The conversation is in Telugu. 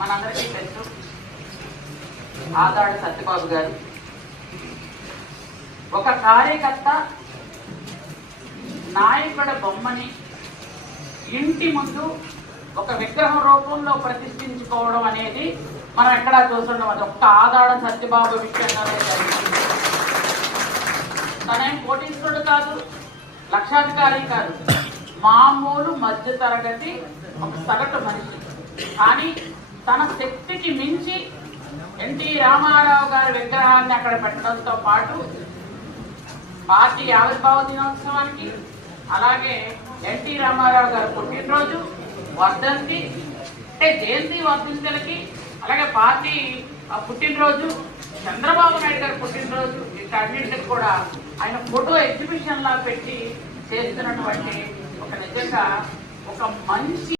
మనందరికీ తెలుసు ఆదాడ సత్యబాబు గారు ఒక కార్యకర్త నాయకుడ బొమ్మని ఇంటి ముందు ఒక విగ్రహం రూపంలో ప్రతిష్ఠించుకోవడం అనేది మనం ఎక్కడా చూస్తుండం. అది ఒక్క ఆదాడ సత్యబాబు విషయంగానే జరిగింది. తనేం కోటీశ్వరుడు కాదు, లక్షాధికారి కాదు, మామూలు మధ్య తరగతి ఒక సగటు మనిషి. కానీ తన శక్తికి మించి ఎన్టీ రామారావు గారి విగ్రహాన్ని అక్కడ పెట్టడంతో పాటు పార్టీ ఆవిర్భావ దినోత్సవానికి, అలాగే ఎన్టీ రామారావు గారి పుట్టినరోజు, వర్ధంతి అంటే జయంతి వర్ధంతులకి, అలాగే పార్టీ పుట్టినరోజు, చంద్రబాబు నాయుడు గారి పుట్టినరోజు, వీటన్నింటికి కూడా ఆయన ఫోటో ఎగ్జిబిషన్ లా పెట్టి చేస్తున్నటువంటి ఒక నిజంగా ఒక మంచి